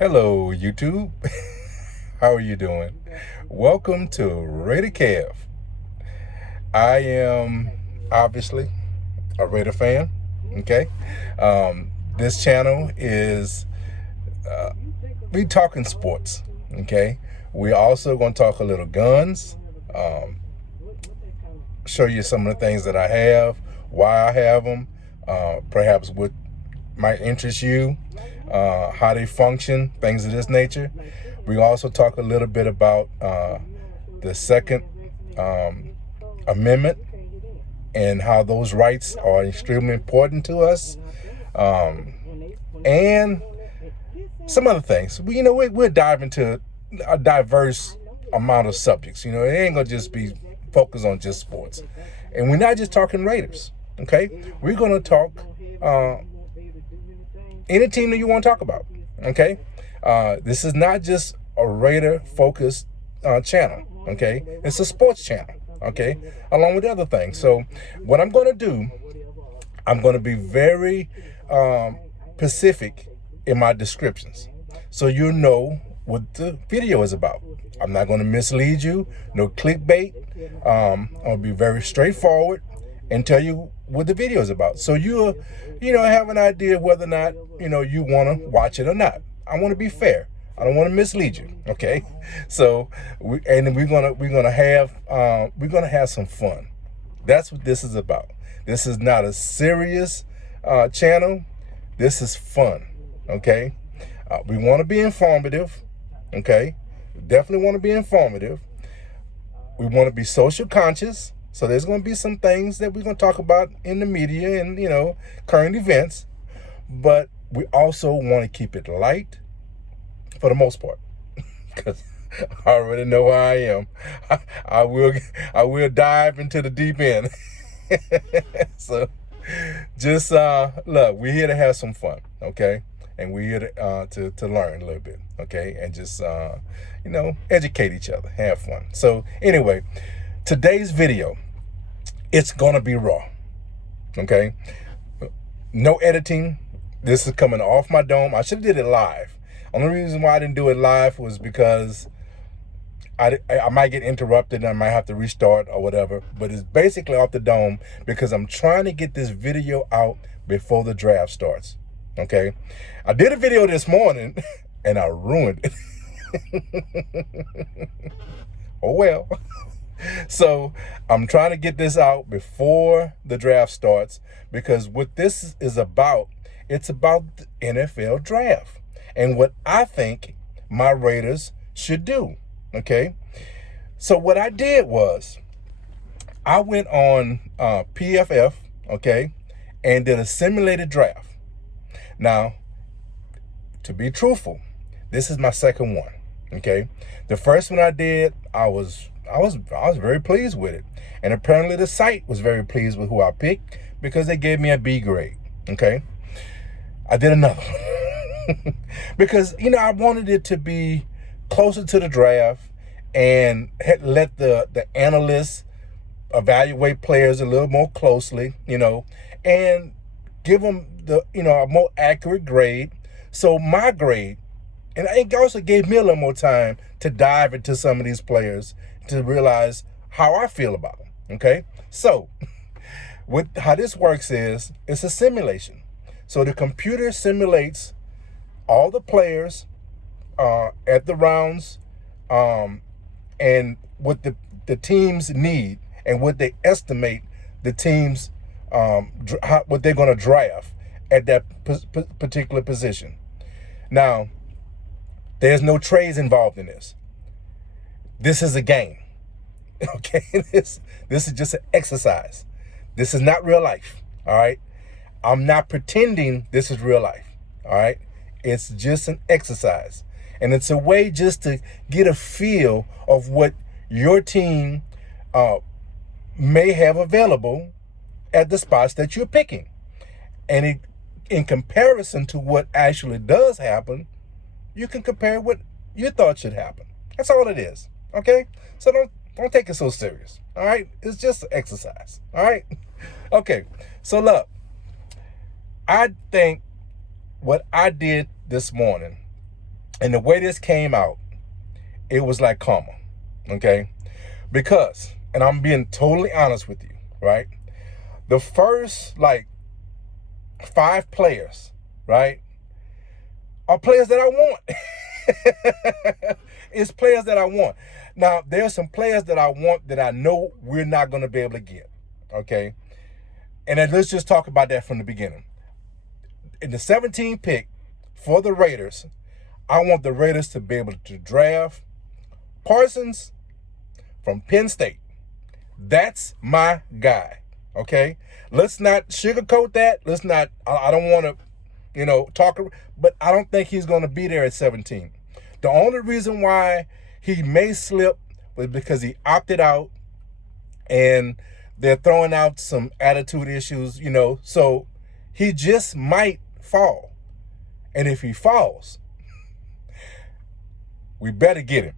Hello, YouTube. How are you doing? Welcome to RaiderKev. I am obviously a Raider fan. Okay. This channel is we talking sports. Okay. We also going to talk a little guns. Show you some of the things that I have, why I have them, perhaps what might interest you, how they function, things of this nature. We also talk a little bit about the Second Amendment and how those rights are extremely important to us, and some other things. We'll dive into a diverse amount of subjects. It ain't gonna just be focused on just sports, and we're not just talking Raiders. Okay, we're gonna talk any team that you want to talk about. Okay, this is not just a Raider focused channel. Okay, it's a sports channel. Okay, along with other things. So what I'm going to do, I'm going to be very specific in my descriptions, so you know what the video is about. I'm not going to mislead you. No clickbait. I'm going to be very straightforward and tell you what the video is about, so you'll have an idea of whether or not you want to watch it or not. I want to be fair. I don't want to mislead you. Okay, so we're gonna have some fun. That's what this is about. This is not a serious channel. This is fun. Okay, we want to be informative. Okay, definitely want to be informative. We want to be social conscious. So there's going to be some things that we're going to talk about in the media and, current events. But we also want to keep it light for the most part. Because I already know who I am. I will dive into the deep end. So just look, we're here to have some fun, okay? And we're here to learn a little bit, okay? And just, educate each other, have fun. So anyway, today's video, it's gonna be raw, okay? No editing. This is coming off my dome. I should have did it live. Only reason why I didn't do it live was because I might get interrupted and I might have to restart or whatever. But it's basically off the dome because I'm trying to get this video out before the draft starts, okay? I did a video this morning and I ruined it. Oh well. So I'm trying to get this out before the draft starts, because what this is about, it's about the NFL draft and what I think my Raiders should do, okay? So what I did was I went on PFF, okay, and did a simulated draft. Now, to be truthful, this is my second one, okay? The first one I did, I was very pleased with it. And apparently the site was very pleased with who I picked because they gave me a B grade, okay? I did another one because, I wanted it to be closer to the draft and let the analysts evaluate players a little more closely, and give them a more accurate grade. So my grade, and it also gave me a little more time to dive into some of these players to realize how I feel about them, okay? So how this works is it's a simulation. So the computer simulates all the players at the rounds and what the teams need and what they estimate the teams, what they're going to draft at that particular position. Now, there's no trades involved in this. This is a game, okay? This is just an exercise. This is not real life, all right? I'm not pretending this is real life, all right? It's just an exercise. And it's a way just to get a feel of what your team may have available at the spots that you're picking. And in comparison to what actually does happen, you can compare what you thought should happen. That's all it is. Okay, so don't take it so serious. All right, it's just an exercise. All right, okay. So look, I think what I did this morning And the way this came out, it was like karma, okay? Because, and I'm being totally honest with you, right? The first, like, 5 players, right, are players that I want. It's players that I want. Now, there's some players that I want that I know we're not going to be able to get, okay? And then let's just talk about that from the beginning. In the 17th pick for the Raiders, I want the Raiders to be able to draft Parsons from Penn State. That's my guy, okay? Let's not sugarcoat that. Let's not, I don't want to, talk, but I don't think he's going to be there at 17. The only reason why he may slip was because he opted out and they're throwing out some attitude issues, so he just might fall. And if he falls, we better get him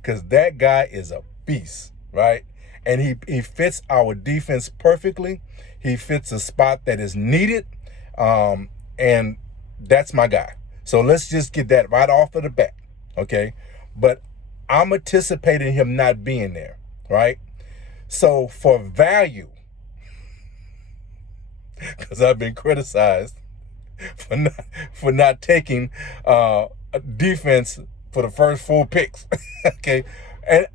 because that guy is a beast, right? And he fits our defense perfectly. He fits a spot that is needed, and that's my guy. So let's just get that right off of the bat, okay? But I'm anticipating him not being there, right? So for value, because I've been criticized for not taking a defense for the first 4 picks, okay? And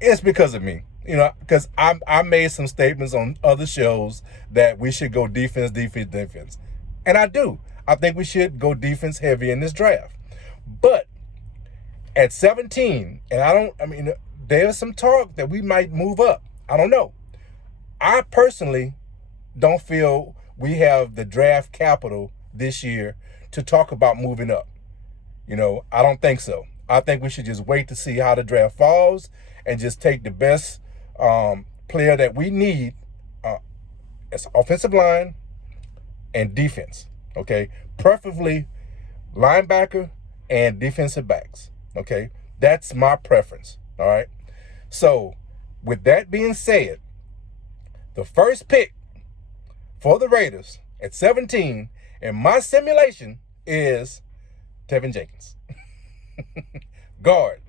it's because of me, because I made some statements on other shows that we should go defense. And I do. I think we should go defense heavy in this draft. But at 17, and there's some talk that we might move up. I don't know. I personally don't feel we have the draft capital this year to talk about moving up. I don't think so. I think we should just wait to see how the draft falls and just take the best player that we need as offensive line and defense, okay? Preferably linebacker and defensive backs, okay? That's my preference, all right? So with that being said, the first pick for the Raiders at 17 in my simulation is Tevin Jenkins. Guard.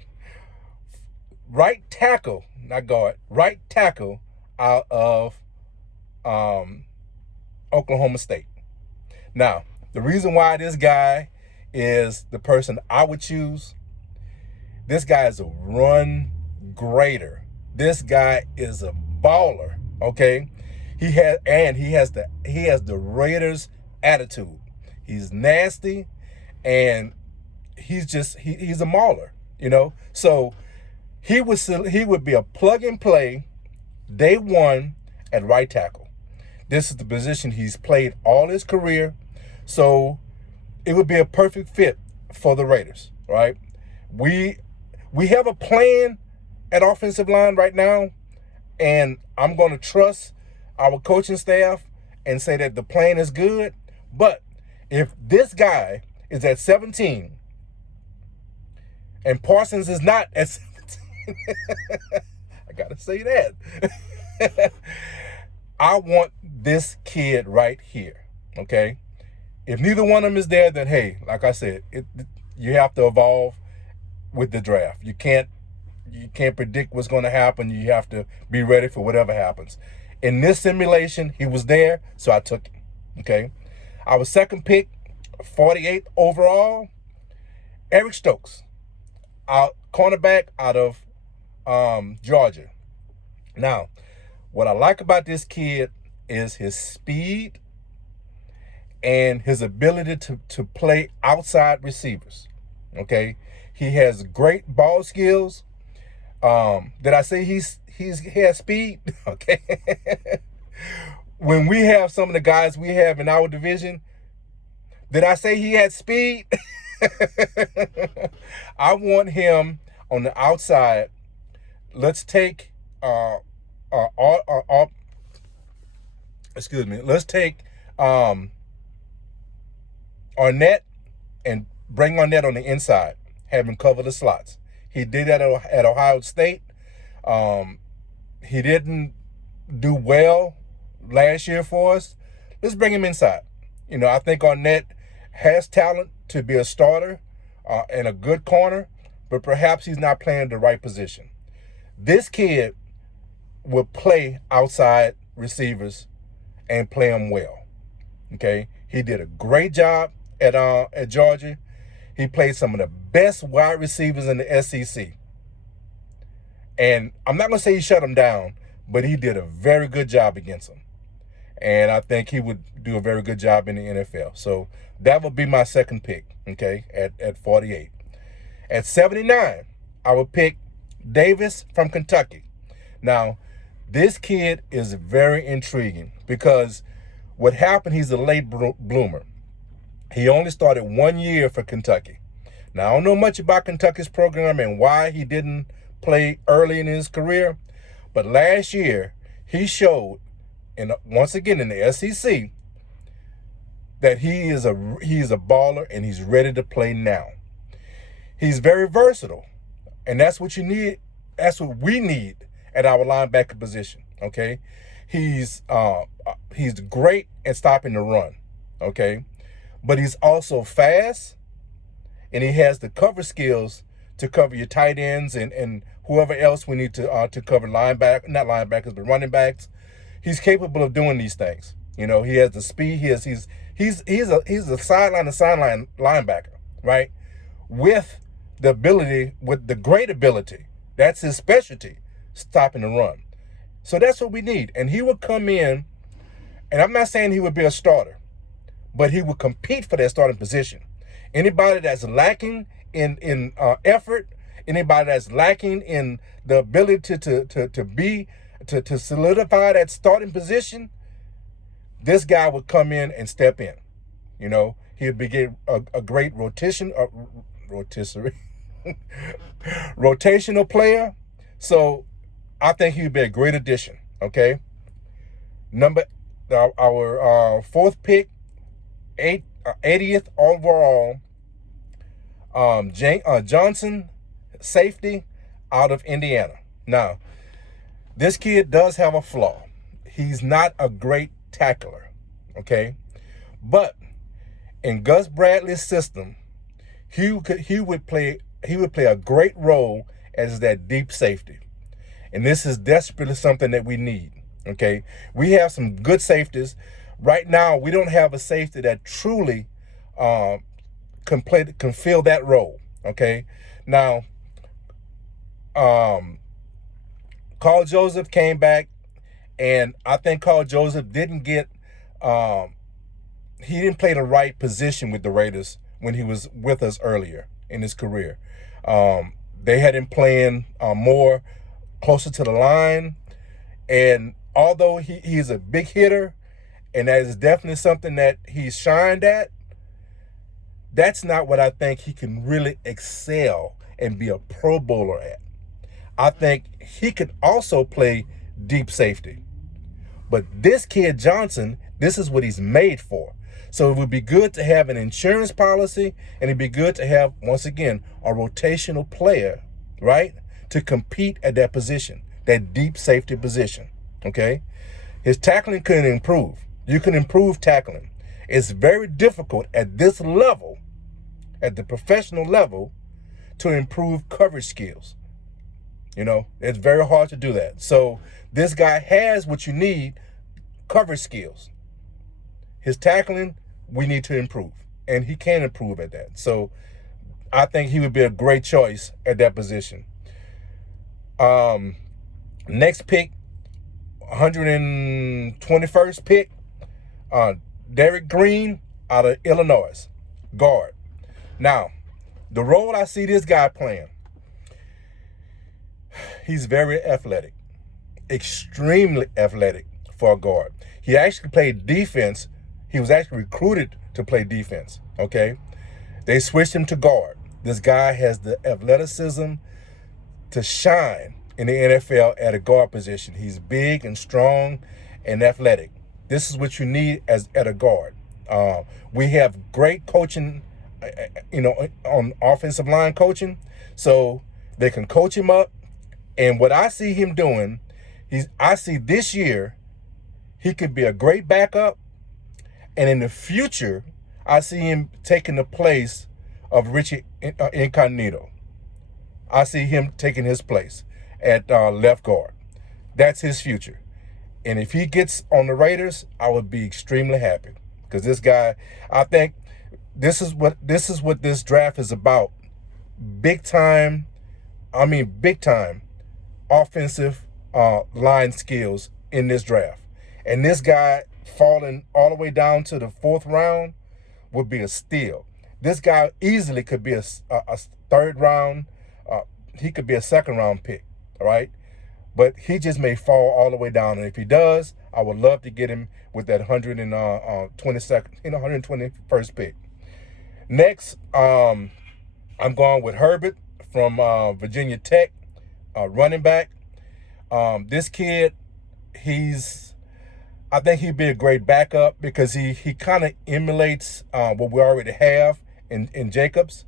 Right tackle out of Oklahoma State. Now, the reason why this guy is the person I would choose, this guy is a run grader. This guy is a baller, okay? He has the Raiders attitude. He's nasty and he's a mauler, So he would be a plug and play day one at right tackle. This is the position he's played all his career, so it would be a perfect fit for the Raiders, right? We have a plan at offensive line right now, and I'm going to trust our coaching staff and say that the plan is good. But if this guy is at 17 and Parsons is not at 17, I got to say that. I want this kid right here, okay? If neither one of them is there, then hey, like I said, you have to evolve with the draft. You can't predict what's going to happen. You have to be ready for whatever happens. In this simulation, he was there, so I took him, okay? Our second pick, 48th overall, Eric Stokes, our cornerback out of Georgia. Now, what I like about this kid is his speed and his ability to play outside receivers, okay? He has great ball skills. Did I say he has speed? Okay. When we have some of the guys we have in our division, did I say he had speed? I want him on the outside. Let's take let's take Arnett and bring Arnett on the inside, have him cover the slots. He did that at Ohio State. He didn't do well last year for us. Let's bring him inside. I think Arnett has talent to be a starter. and a good corner, but perhaps he's not playing the right position. This kid will play outside receivers and play them well. Okay, he did a great job at Georgia. He played some of the best wide receivers in the SEC. And I'm not going to say he shut them down, but he did a very good job against them. And I think he would do a very good job in the NFL. So that would be my second pick, okay, at 48. At 79, I would pick Davis from Kentucky. Now, this kid is very intriguing because what happened, he's a late bloomer. He only started 1 year for Kentucky. Now, I don't know much about Kentucky's program and why he didn't play early in his career, but last year he showed, and once again in the SEC, that he's a baller and he's ready to play now. He's very versatile, and that's what you need. That's what we need at our linebacker position. Okay, he's great at stopping the run. Okay, but he's also fast, and he has the cover skills to cover your tight ends and whoever else we need to cover not linebackers, but running backs. He's capable of doing these things. You know, he has the speed. He's a sideline to sideline linebacker, right? With the great ability. That's his specialty, stopping the run. So that's what we need. And he would come in, and I'm not saying he would be a starter, but he would compete for that starting position. Anybody that's lacking in effort, anybody that's lacking in the ability to solidify that starting position, this guy would come in and step in. You know, he'd be a great rotational player. So I think he'd be a great addition. Okay. Our fourth pick, 80th overall, Johnson, safety out of Indiana. Now, this kid does have a flaw. He's not a great tackler, okay? But in Gus Bradley's system, he would play a great role as that deep safety. And this is desperately something that we need, okay? We have some good safeties. Right now, we don't have a safety that truly can fill that role, okay? Now, Carl Joseph came back, and I think Carl Joseph didn't play the right position with the Raiders when he was with us earlier in his career. They had him playing more closer to the line, and although he's a big hitter, and that is definitely something that he's shined at, that's not what I think he can really excel and be a Pro Bowler at. I think he could also play deep safety. But this kid, Johnson, this is what he's made for. So it would be good to have an insurance policy, and it'd be good to have, once again, a rotational player, right, to compete at that position, that deep safety position, okay? His tackling could improve. You can improve tackling. It's very difficult at this level, at the professional level, to improve coverage skills. You know, it's very hard to do that. So this guy has what you need, coverage skills. His tackling, we need to improve, and he can improve at that. So I think he would be a great choice at that position. Next pick, 121st pick, Derek Green out of Illinois, guard. Now, the role I see this guy playing, he's very athletic, extremely athletic for a guard. He actually played defense. He was actually recruited to play defense, okay? They switched him to guard. This guy has the athleticism to shine in the NFL at a guard position. He's big and strong and athletic. This is what you need at a guard. We have great coaching, on offensive line coaching, so they can coach him up. And what I see him doing, I see this year he could be a great backup, and in the future, I see him taking the place of Richie Incognito. I see him taking his place at left guard. That's his future. And if he gets on the Raiders, I would be extremely happy, because this guy, I think this is what this draft is about. Big time, big time offensive line skills in this draft. And this guy falling all the way down to the 4th round would be a steal. This guy easily could be a 3rd round. He could be a 2nd round pick, all right? But he just may fall all the way down. And if he does, I would love to get him with that 121st pick. Next, I'm going with Herbert from Virginia Tech, running back. This kid, I think he'd be a great backup, because he kind of emulates what we already have in Jacobs.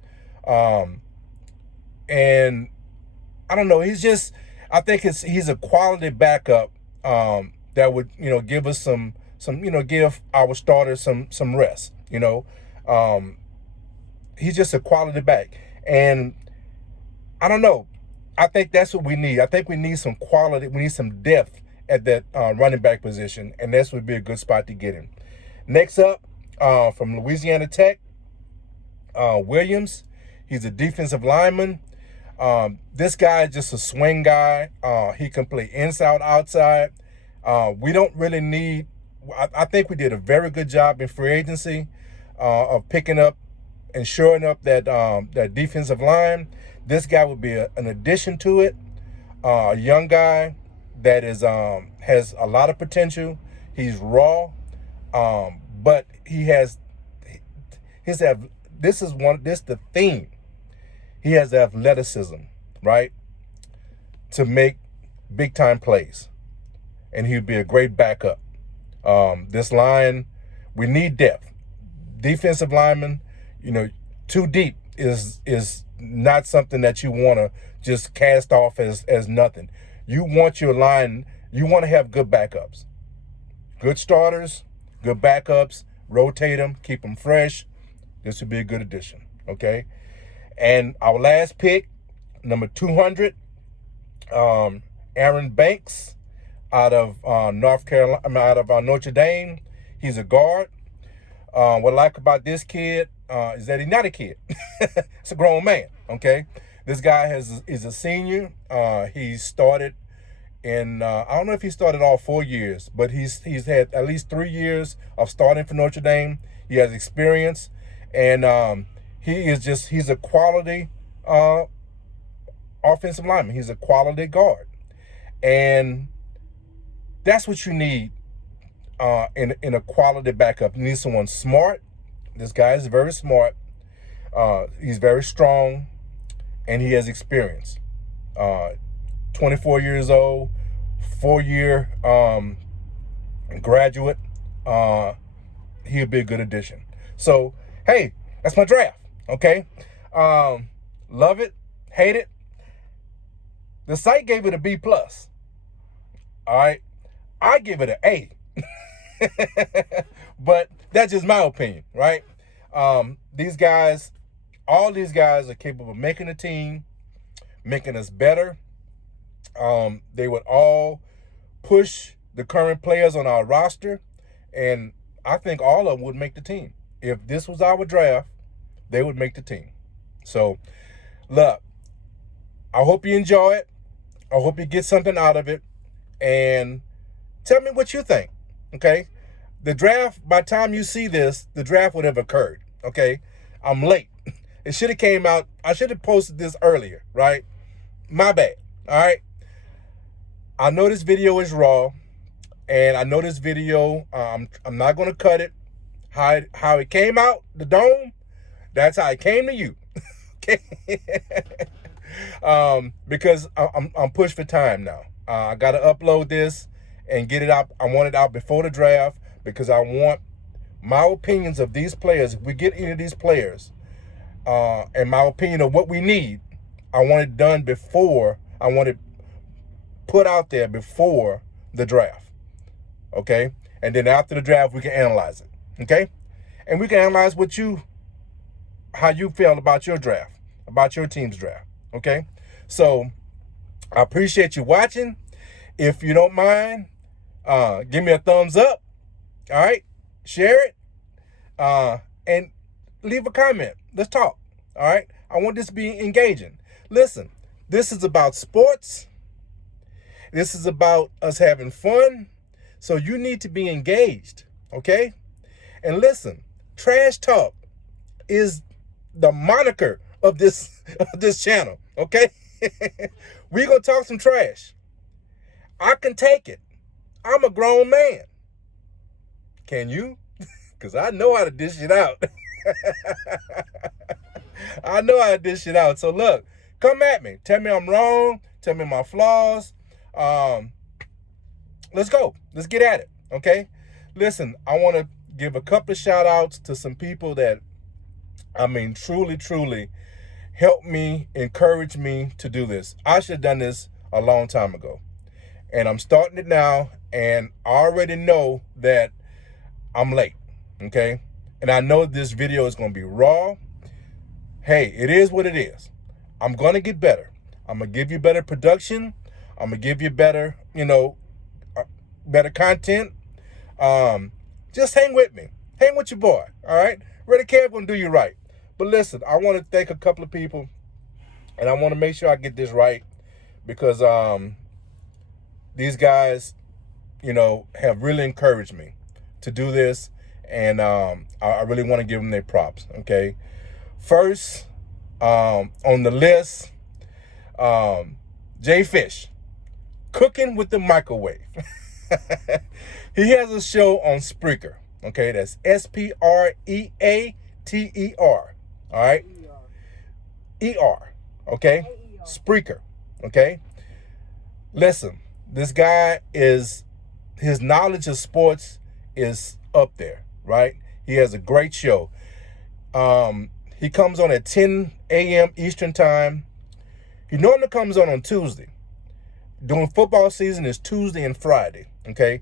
And I don't know, I think he's a quality backup that would, give us some give our starters some rest, He's just a quality back. And I don't know, I think that's what we need. I think we need some quality, we need some depth at that running back position, and this would be a good spot to get him. Next up, from Louisiana Tech, Williams. He's a defensive lineman. This guy is just a swing guy. He can play inside, outside. We don't really need, I think we did a very good job in free agency of picking up and shoring up that defensive line. This guy would be an addition to it. A young guy that is has a lot of potential. He's raw, but this is the theme. He has the athleticism, right, to make big time plays, and he'd be a great backup. This line, we need depth. Defensive lineman, too deep is not something that you want to just cast off as nothing. You want your line, you want to have good backups, good starters, good backups, rotate them, keep them fresh. This would be a good addition, okay? And our last pick, number 200, Aaron Banks out of North Carolina, out of Notre Dame. He's a guard. What I like about this kid is that he's not a kid. It's a grown man, okay? This guy is a senior. He started in, I don't know if he started all 4 years, but he's had at least 3 years of starting for Notre Dame. He has experience, and he's a quality offensive lineman. He's a quality guard. And that's what you need in a quality backup. You need someone smart. This guy is very smart. He's very strong, and he has experience. 24 years old, 4-year graduate. He'll be a good addition. So, hey, that's my draft, okay? Love it, hate it. The site gave it a B+. All right? I give it an A. But that's just my opinion, right? All these guys are capable of making a team, making us better. They would all push the current players on our roster, and I think all of them would make the team. If this was our draft, they would make the team. So, look, I hope you enjoy it. I hope you get something out of it, and tell me what you think, okay? The draft, by the time you see this, the draft would have occurred, okay? I'm late. It should have came out. I should have posted this earlier, right? My bad, all right? I know this video is raw, and I know this video, I'm not going to cut it. How it came out, the dome, that's how it came to you, okay? Because I'm pushed for time now. I got to upload this and get it out. I want it out before the draft because I want my opinions of these players. If we get any of these players, and my opinion of what we need, I want it done before. I want it put out there before the draft, okay? And then after the draft, we can analyze it, okay? And we can analyze what you how you feel about your draft, about your team's draft. Okay, so I appreciate you watching. If you don't mind, give me a thumbs up. All right, share it, and leave a comment. Let's talk. All right, I want this to be engaging. Listen, this is about sports. This is about us having fun. So you need to be engaged. Okay, and listen, trash talk is the moniker of this channel. Okay, we're gonna talk some trash. I can take it. I'm a grown man. Can you? Because I know how to dish it out. I know how to dish it out. So look, come at me. Tell me I'm wrong. Tell me my flaws. Let's go. Let's get at it. Okay? Listen, I want to give a couple of shout outs to some people that, I mean, truly, truly helped me, encouraged me to do this. I should have done this a long time ago. And I'm starting it now, and I already know that I'm late. Okay? And I know this video is going to be raw. Hey, it is what it is. I'm going to get better. I'm going to give you better production. I'm going to give you better, better content. Just hang with me. Hang with your boy, all right? RaiderKev going to do you right. But listen, I want to thank a couple of people, and I want to make sure I get this right because these guys, have really encouraged me to do this, and I really want to give them their props, okay? First, on the list, Jay Fish, Cooking with the Microwave. He has a show on Spreaker, okay? That's Spreater, all right? ER, okay? Spreaker, okay? Listen, this guy his knowledge of sports is up there, right? He has a great show. He comes on at 10 a.m. Eastern time. He normally comes on Tuesday. During football season, it's Tuesday and Friday, okay?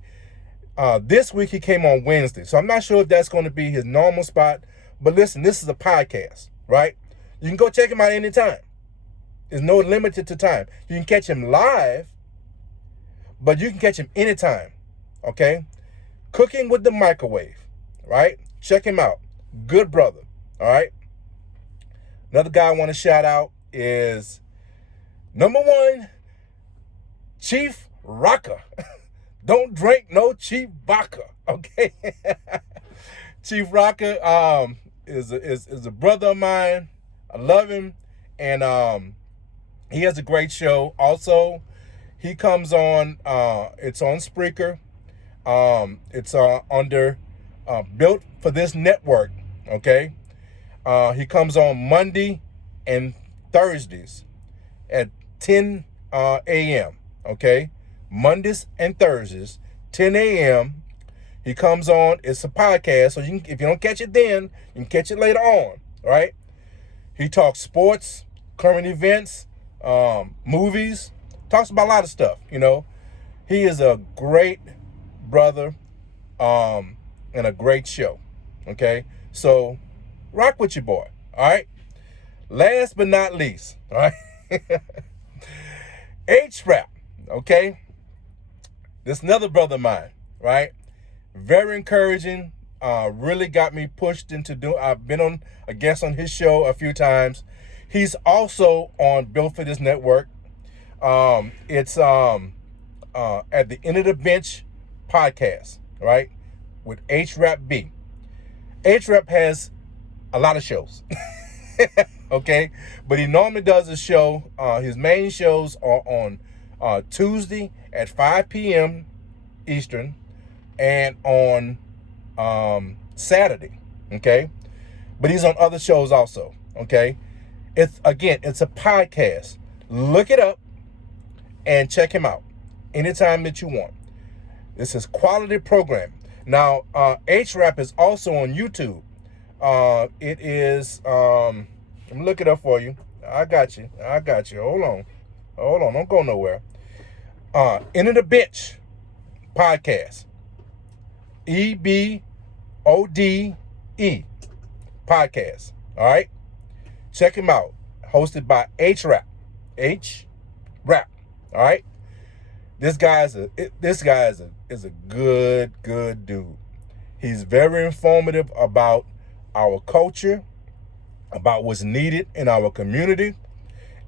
This week, he came on Wednesday. So I'm not sure if that's going to be his normal spot. But listen, this is a podcast, right? You can go check him out anytime. There's no limited to time. You can catch him live, but you can catch him anytime, okay? Cooking with the Microwave, right? Check him out. Good brother, all right? Another guy I want to shout out is number one, Chief Rocker. Don't drink no cheap vodka, okay? Chief Rocker is a brother of mine. I love him, and he has a great show. Also, he comes on. It's on Spreaker. It's under Built for This Network. Okay. He comes on Monday and Thursdays at 10 a.m. Okay, Mondays and Thursdays, 10 a.m. He comes on. It's a podcast, so if you don't catch it then, you can catch it later on. All right. He talks sports, current events, movies. Talks about a lot of stuff. He is a great brother, and a great show. Okay, so rock with your boy. All right. Last but not least, all right. H-Rap. Okay, this another brother of mine, right? Very encouraging. Really got me pushed into I've been on a guest on his show a few times. He's also on Built for This Network. It's at the End of the Bench podcast, right? With H-Rap B. H-Rap has a lot of shows. Okay, but he normally does a show. His main shows are on Tuesday at 5 p.m. Eastern and on Saturday, okay? But he's on other shows also, okay? It's a podcast. Look it up and check him out anytime that you want. This is quality programming. Now, H-Rap is also on YouTube. It is, let me look it up for you. I got you. Hold on. Don't go nowhere. End of the Bench podcast. EBODE podcast. All right. Check him out. Hosted by H-Rap. H-Rap. All right? This guy is a good dude. He's very informative about our culture, about what's needed in our community.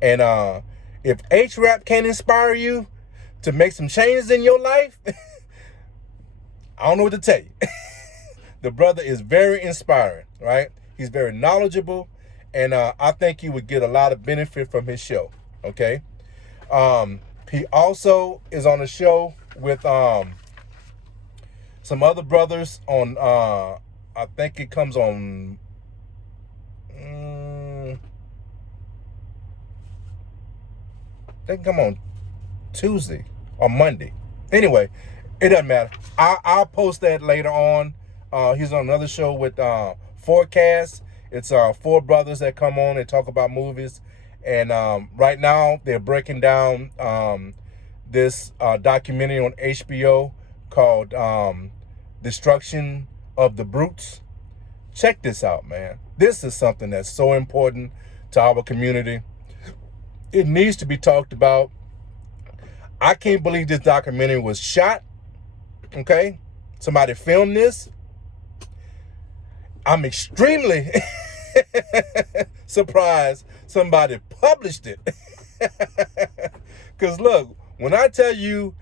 And if H-Rap can inspire you to make some changes in your life, I don't know what to tell you. The brother is very inspiring, right? He's very knowledgeable, and I think you would get a lot of benefit from his show, okay? He also is on a show with some other brothers on, I think it comes on, I think it come on Tuesday or Monday. Anyway, it doesn't matter. I'll post that later on. He's on another show with Forecast. It's 4 brothers that come on and talk about movies. And right now, they're breaking down this documentary on HBO called Destruction of the Brutes. Check this out, man. This is something that's so important to our community. It needs to be talked about. I can't believe this documentary was shot, okay? Somebody filmed this. I'm extremely surprised somebody published it. Because look, when I tell you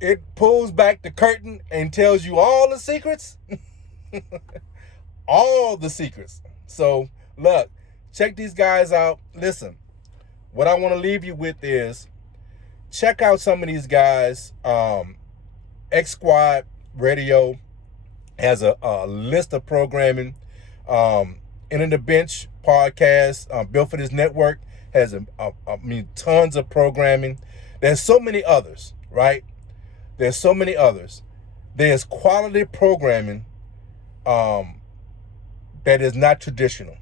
it pulls back the curtain and tells you all the secrets, all the secrets. So look, check these guys out. Listen, what I want to leave you with is check out some of these guys. X Squad Radio has a list of programming. In the Bench podcast, built for this network, has tons of programming. There's so many others, right? There's so many others. There's quality programming that is not traditional.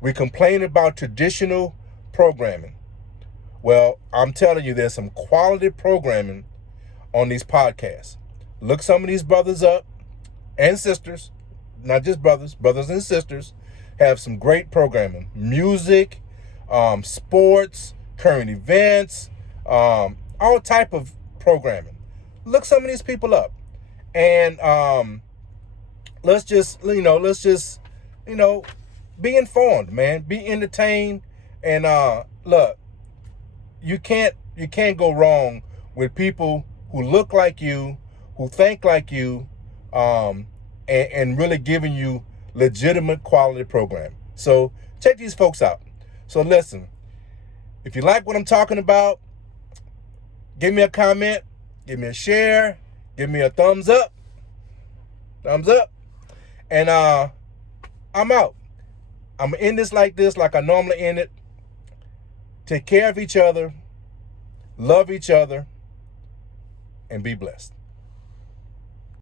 We complain about traditional programming. Well, I'm telling you, there's some quality programming on these podcasts. Look some of these brothers up and sisters, not just brothers and sisters, have some great programming. Music, sports, current events, all type of programming. Look some of these people up. And let's just be informed, man. Be entertained. And look, you can't go wrong with people who look like you, who think like you, and really giving you legitimate quality program. So check these folks out. So listen, if you like what I'm talking about, give me a comment, give me a share, give me a thumbs up, and I'm out. I'm gonna end this like I normally end it. Take care of each other, love each other, and be blessed.